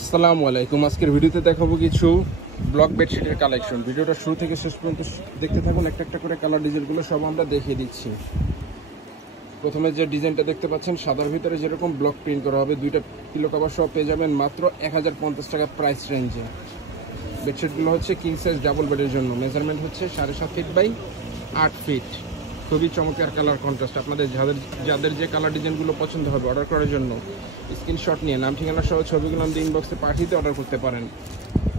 আসসালামু আলাইকুম। আজকের ভিডিওতে দেখাবো কিছু ব্লক বেডশিটের কালেকশন। ভিডিওটা শুরু থেকে শেষ পর্যন্ত দেখতে থাকুন। একটা একটা করে কালার ডিজাইনগুলো সব আমরা দেখিয়ে দিচ্ছি। প্রথমে যে ডিজাইনটা দেখতে পাচ্ছেন সাদার ভিতরে যেরকম ব্লক প্রিন্ট করা হবে, দুইটা পিলো কভার সহ পেয়ে যাবেন মাত্র 1050 টাকা প্রাইস রেঞ্জে। বেডশিটগুলো হচ্ছে কিং সাইজ ডাবল বেডের জন্য, মেজারমেন্ট হচ্ছে 7.5 ফিট বাই 8 ফিট। খুবই চমৎকার কালার কন্ট্রাস্ট। আপনাদের যাদের যে কালার ডিজাইনগুলো পছন্দ হবে অর্ডার করার জন্য স্ক্রিনশট নিয়ে নাম ঠিকানা সহ ছবিগুলো আমাদের ইনবক্সে পাঠিয়ে অর্ডার করতে পারেন।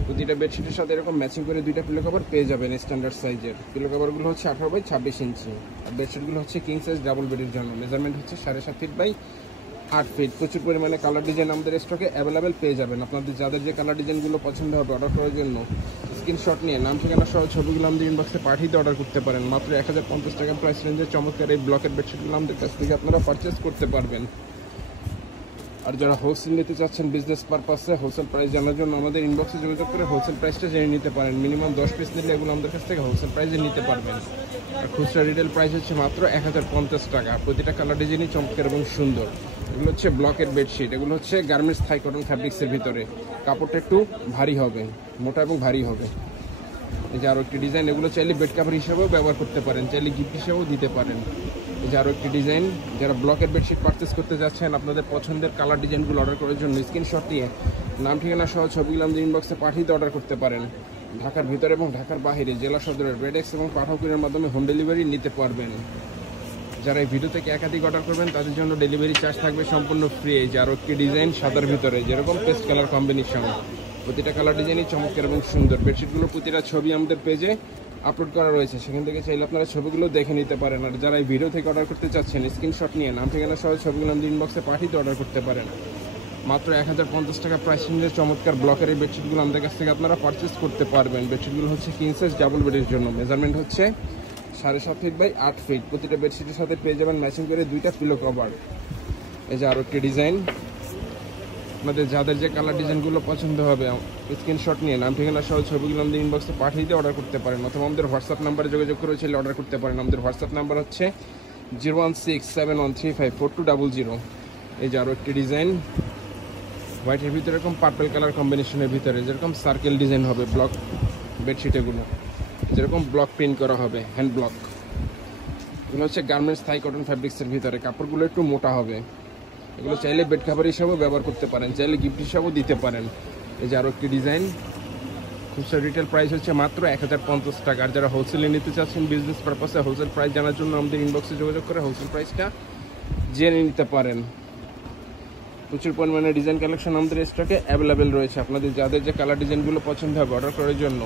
প্রতিটা বেডশিটের সাথে এরকম ম্যাচিং করে দুইটা পিলো কভার পেয়ে যাবেন স্ট্যান্ডার্ড সাইজের। পিলো কভারগুলো হচ্ছে 18 বাই 26 ইঞ্চি। আর বেডশিটগুলো হচ্ছে কিং সাইজ ডাবল বেডের জন্য, মেজারমেন্ট হচ্ছে 7.5 ফিট বাই 8 ফিট। প্রচুর পরিমাণে কালার ডিজাইন আমাদের স্টকে অ্যাভেলেবেল পেয়ে যাবেন। আপনাদের যাদের যে কালার ডিজাইনগুলো পছন্দ হবে অর্ডার করার জন্য স্ক্রিনশট নিয়ে নাম ঠিকানা সহ ছবিগুলো আমাদের ইনবক্সে পাঠিয়ে অর্ডার করতে পারেন। মাত্র 1050 টাকা প্রাইস রেঞ্জে চমৎকার এই ব্লকের বেডশিটগুলো আমাদের কাছ থেকে আপনারা পারচেস করতে পারবেন। আর যারা হোলসেল নিতে চাচ্ছেন বিজনেস পারপাসে, হোলসেল প্রাইস জানার জন্য আমাদের ইনবক্সে যোগাযোগ করে হোলসেল প্রাইসটা জেনে নিতে পারেন। মিনিমাম 10 পিস নিলে এগুলো আমাদের কাছ থেকে হোলসেল প্রাইসে নিতে পারবেন। আর খুচরা রিটেল প্রাইস হচ্ছে মাত্র 1050 টাকা। প্রতিটা কালার ডিজাইনই চমৎকার এবং সুন্দর। এগুলো হচ্ছে ব্লকের বেডশিট। এগুলো হচ্ছে গার্মেন্টস থাই কটন ফ্যাব্রিক্সের ভিতরে। কাপড়টা একটু ভারী হবে, মোটা এবং ভারী হবে। এই যে আরও একটি ডিজাইন, এগুলো চাইলে বেড কাভার হিসেবেও ব্যবহার করতে পারেন, চাইলে গিফট হিসেবেও দিতে পারেন। এই যে আরও একটি ডিজাইন, যারা ব্লকের বেডশিট পারচেস করতে যাচ্ছেন আপনাদের পছন্দের কালার ডিজাইনগুলো অর্ডার করার জন্য স্ক্রিনশট নিয়ে নাম ঠিকানা সহ ছবিগুলো আমাদের ইনবক্সে পাঠিয়ে অর্ডার করতে পারেন। ঢাকার ভিতরে এবং ঢাকার বাইরে জেলা সদরের রেডেক্স এবং পাঠাকুরির মাধ্যমে হোম ডেলিভারি নিতে পারবেন। যারা এই ভিডিও থেকে একাধিক অর্ডার করবেন তাদের জন্য ডেলিভারি চার্জ থাকবে সম্পূর্ণ ফ্রি। এই যে আরও একটি ডিজাইন সাদার ভিতরে যেরকম পেস্ট কালার কম্বিনেশন, প্রতিটা কালার ডিজাইনই চমৎকার এবং সুন্দর। বেডশিটগুলো প্রতিটা ছবি আমাদের পেজে আপলোড করা রয়েছে, সেখান থেকে চাইলে আপনারা ছবিগুলো দেখে নিতে পারেন। আর যারা এই ভিডিও থেকে অর্ডার করতে চাচ্ছেন স্ক্রিনশট নিয়ে নাম ঠিকানা সহ ছবিগুলো আমাদের ইনবক্সে পাঠিয়ে অর্ডার করতে পারেন। মাত্র 1050 টাকা প্রাইস রেঞ্জে চমৎকার ব্লকের এই বেডশিটগুলো আমাদের কাছ থেকে আপনারা পারচেস করতে পারবেন। বেডশিটগুলো হচ্ছে কিং সাইজ ডাবল বেডের জন্য, মেজারমেন্ট হচ্ছে 7.5 ফিট বাই 8 ফিট। প্রতিটা বেডশিটের সাথে পেয়ে যাবেন ম্যাচিং করে দুইটা পিলো কভার। এই যে আরও একটি ডিজাইন, আপনাদের যাদের যে কালার ডিজাইনগুলো পছন্দ হবে স্ক্রিনশট নিয়ে নাম ঠিকানা সহ ছবিগুলো আমাদের ইনবক্সে পাঠিয়ে অর্ডার করতে পারেন, অথবা আমাদের হোয়াটসঅ্যাপ নাম্বারে যোগাযোগ করে চাইলে অর্ডার করতে পারেন। আমাদের হোয়াটসঅ্যাপ নাম্বার হচ্ছে 01671354200। এই যে আরও একটি ডিজাইন, হোয়াইটের ভিতরে এরকম পার্পল কালার কম্বিনেশনের ভিতরে যেরকম সার্কেল ডিজাইন হবে ব্লক বেডশিট, এগুলো যেরকম ব্লক প্রিন্ট করা হবে হ্যান্ড ব্লক। এগুলো হচ্ছে গার্মেন্টস থাই কটন ফ্যাব্রিক্সের ভিতরে, কাপড়গুলো একটু মোটা হবে। এগুলো চাইলে বেড কাভার হিসাবেও ব্যবহার করতে পারেন, চাইলে গিফট হিসাবেও দিতে পারেন। এই যে আরও একটি ডিজাইন, খুচরা রিটেল প্রাইস হচ্ছে মাত্র 1050 টাকা। আর যারা হোলসেলে নিতে চাচ্ছেন বিজনেস পারপাসে হোলসেল প্রাইস জানার জন্য আমাদের ইনবক্সে যোগাযোগ করে হোলসেল প্রাইসটা জেনে নিতে পারেন। প্রচুর পরিমাণে ডিজাইন কালেকশন আমাদের স্টকে অ্যাভেলেবেল রয়েছে। আপনাদের যাদের যে কালার ডিজাইনগুলো পছন্দ হবে অর্ডার করার জন্য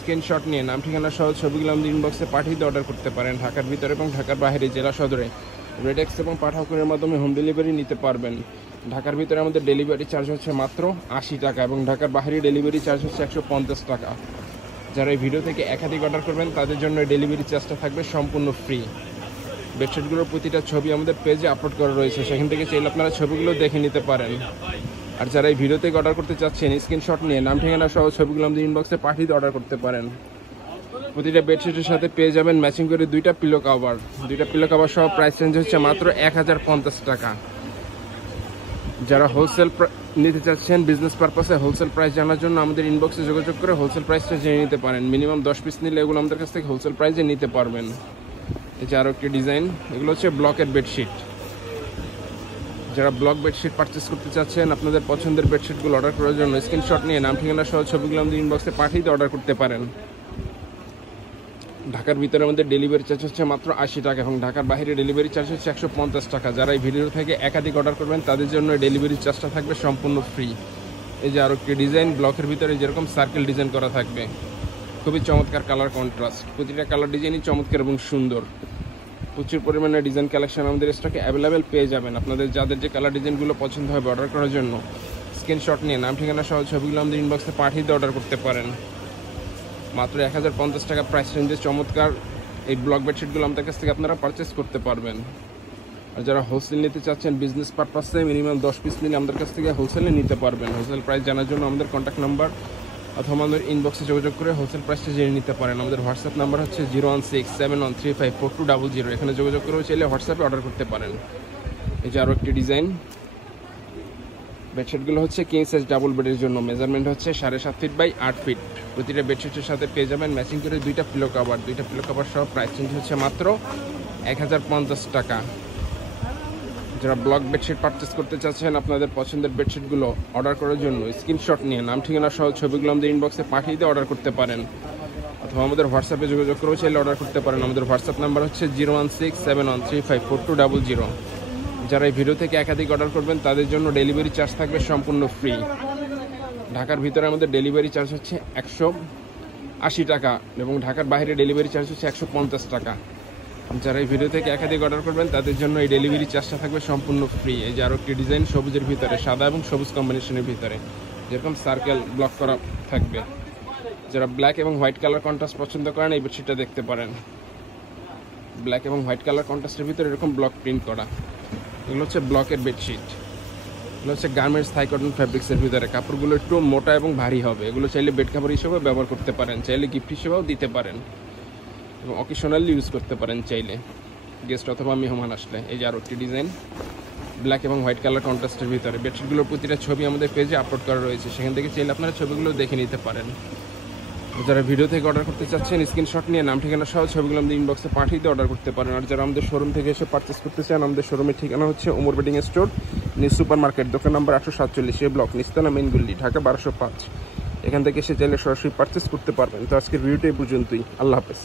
স্ক্রিনশট নিয়ে নাম ঠিকানা সহ ছবিগুলো আমাদের ইনবক্সে পাঠিয়ে অর্ডার করতে পারেন। ঢাকার ভিতরে এবং ঢাকার বাইরে জেলা সদরে রেডেক্স এবং পাঠাকুরির মাধ্যমে হোম ডেলিভারি নিতে পারবেন। ঢাকার ভিতরে আমাদের ডেলিভারি চার্জ হচ্ছে মাত্র 80 টাকা এবং ঢাকার বাইরে ডেলিভারি চার্জ হচ্ছে 150 টাকা। যারা এই ভিডিও থেকে একাধিক অর্ডার করবেন তাদের জন্য ডেলিভারি চার্জটা থাকবে সম্পূর্ণ ফ্রি। বেডশিটগুলোর প্রতিটা ছবি আমাদের পেজে আপলোড করা রয়েছে, সেখান থেকে চাইলে আপনারা ছবিগুলো দেখে নিতে পারেন। আর যারা এই ভিডিও থেকে অর্ডার করতে চাচ্ছেন স্ক্রিনশট নিয়ে নাম ঠিকানা সহ ছবিগুলো আমাদের ইনবক্সে পাঠিয়ে অর্ডার করতে পারেন। প্রতিটা বেডশিটের সাথে পেয়ে যাবেন ম্যাচিং করে দুইটা পিলো কভার। দুইটা পিলো কভার সহ প্রাইস রেঞ্জ হচ্ছে মাত্র 1050 টাকা। যারা হোলসেল নিতে চাচ্ছেন বিজনেস পারপাসে হোলসেল প্রাইস জানার জন্য আমাদের ইনবক্সে যোগাযোগ করে হোলসেল প্রাইসটা জেনে নিতে পারেন। মিনিমাম 10 পিস নিলে এগুলো আমাদের কাছ থেকে হোলসেল প্রাইসে নিতে পারবেন। এই যে আরও একটি ডিজাইন, এগুলো হচ্ছে ব্লকের বেডশিট। যারা ব্লক বেডশিট পারচেস করতে চাচ্ছেন আপনাদের পছন্দের বেডশিটগুলো অর্ডার করার জন্য স্ক্রিনশট নিয়ে নাম ঠিকানা সহ ছবিগুলো আমাদের ইনবক্সে পাঠিয়ে অর্ডার করতে পারেন। ঢাকার ভিতরে আমাদের ডেলিভারি চার্জ হচ্ছে মাত্র 80 টাকা এবং ঢাকার বাইরে ডেলিভারি চার্জ হচ্ছে 150 টাকা। যারা এই ভিডিও থেকে একাধিক অর্ডার করবেন তাদের জন্য ডেলিভারি চার্জটা থাকবে সম্পূর্ণ ফ্রি। এই যে আরও একটি ডিজাইন, ব্লকের ভিতরে যেরকম সার্কেল ডিজাইন করা থাকবে, খুবই চমৎকার কালার কন্ট্রাস্ট। প্রতিটা কালার ডিজাইনই চমৎকার এবং সুন্দর। প্রচুর পরিমাণে ডিজাইন কালেকশন আমাদের স্টকে অ্যাভেলেবেল পেয়ে যাবেন। আপনাদের যাদের যে কালার ডিজাইনগুলো পছন্দ হবে অর্ডার করার জন্য স্ক্রিনশট নিয়ে নাম ঠিকানা সহ ছবিগুলো আমাদের ইনবক্সে পাঠিয়ে অর্ডার করতে পারেন। মাত্র 1050 টাকা প্রাইস রেঞ্জে চমৎকার এই ব্লক বেডশিটগুলো আমাদের কাছ থেকে আপনারা পারচেস করতে পারবেন। আর যারা হোলসেল নিতে চাচ্ছেন বিজনেস পারপাসে মিনিমাম 10 পিস নিলে আমাদের কাছ থেকে হোলসেলে নিতে পারবেন। হোলসেল প্রাইস জানার জন্য আমাদের কন্ট্যাক্ট নাম্বার অথবা আমাদের ইনবক্সে যোগাযোগ করে হোলসেল প্রাইসটা জেনে নিতে পারেন। আমাদের হোয়াটসঅ্যাপ নাম্বার হচ্ছে 01671354200। এখানে যোগাযোগ করেও চাইলে হোয়াটসঅ্যাপে অর্ডার করতে পারেন। এই যে আরও একটি ডিজাইন, বেডশিটগুলো হচ্ছে কিং সাইজ ডাবল বেডের জন্য। মেজারমেন্ট হচ্ছে 7.5 ফিট বাই 8 ফিট। প্রতিটা বেডশিটের সাথে পেয়ে যাবেন ম্যাচিং করে 2টা পিলো কভার। 2টা পিলো কভার সহ প্রাইস চেঞ্জ হচ্ছে মাত্র 1050 টাকা। যারা ব্লক বেডশিট পারচেস করতে চাচ্ছেন, আপনাদের পছন্দের বেডশিটগুলো অর্ডার করার জন্য স্ক্রিনশট নিয়ে নাম ঠিকানা সহ ছবিগুলো আমাদের ইনবক্সে পাঠিয়ে দিয়ে অর্ডার করতে পারেন, অথবা আমাদের হোয়াটসঅ্যাপে যোগাযোগ করেও চাইলে অর্ডার করতে পারেন। আমাদের হোয়াটসঅ্যাপ নাম্বার হচ্ছে 01671354200। যারা এই ভিডিও থেকে একাধিক অর্ডার করবেন তাদের জন্য ডেলিভারি চার্জ থাকবে সম্পূর্ণ ফ্রি। ঢাকার ভিতরে আমাদের ডেলিভারি চার্জ হচ্ছে 180 টাকা এবং ঢাকার বাইরে ডেলিভারি চার্জ হচ্ছে 150 টাকা। যারা এই ভিডিও থেকে একাধিক অর্ডার করবেন তাদের জন্য এই ডেলিভারি চার্জটা থাকবে সম্পূর্ণ ফ্রি। এই যে আরও একটি ডিজাইন সবুজের ভিতরে, সাদা এবং সবুজ কম্বিনেশনের ভিতরে, যেরকম সার্কেল ব্লক করা থাকবে। যারা ব্ল্যাক এবং হোয়াইট কালার কন্ট্রাস্ট পছন্দ করেন এই বেডশিটটা দেখতে পারেন। ব্ল্যাক এবং হোয়াইট কালার কন্ট্রাস্টের ভিতরে এরকম ব্লক প্রিন্ট করা, এগুলো হচ্ছে ব্লকের বেডশিট। এগুলো হচ্ছে গার্মেন্টস থাই কটন ফ্যাব্রিক্সের ভিতরে। কাপড়গুলো একটু মোটা এবং ভারী হবে। এগুলো চাইলে বেড কাপড় হিসেবেও ব্যবহার করতে পারেন, চাইলে গিফট হিসেবেও দিতে পারেন এবং অকেশনালি ইউজ করতে পারেন চাইলে গেস্ট অথবা মেহমান আসলে। এই যে আরও একটি ডিজাইন ব্ল্যাক এবং হোয়াইট কালার কন্ট্রাস্টের ভিতরে। বেডশিটগুলোর প্রতিটা ছবি আমাদের পেজে আপলোড করা রয়েছে, সেখান থেকে চাইলে আপনারা ছবিগুলো দেখে নিতে পারেন। যারা ভিডিও থেকে অর্ডার করতে চাচ্ছেন স্ক্রিনশট নিয়ে নাম ঠিকানা সহ ছবিগুলো আমাদের ইনবক্সে পাঠিয়ে দিয়ে অর্ডার করতে পারেন। আর যারা আমাদের শোরুম থেকে এসে পারচেস করতে চান, আমাদের শোরুমের ঠিকানা হচ্ছে Omar bedding store, new super market, দোকান নাম্বার 847, ব্লক নিস্তানা মেইন গলি, ঢাকা 1205। এখান থেকে এসে চাইলে সরাসরি পারচেস করতে পারবেন। তো আজকের ভিডিওটা এই পর্যন্তই। আল্লাহ হাফেজ।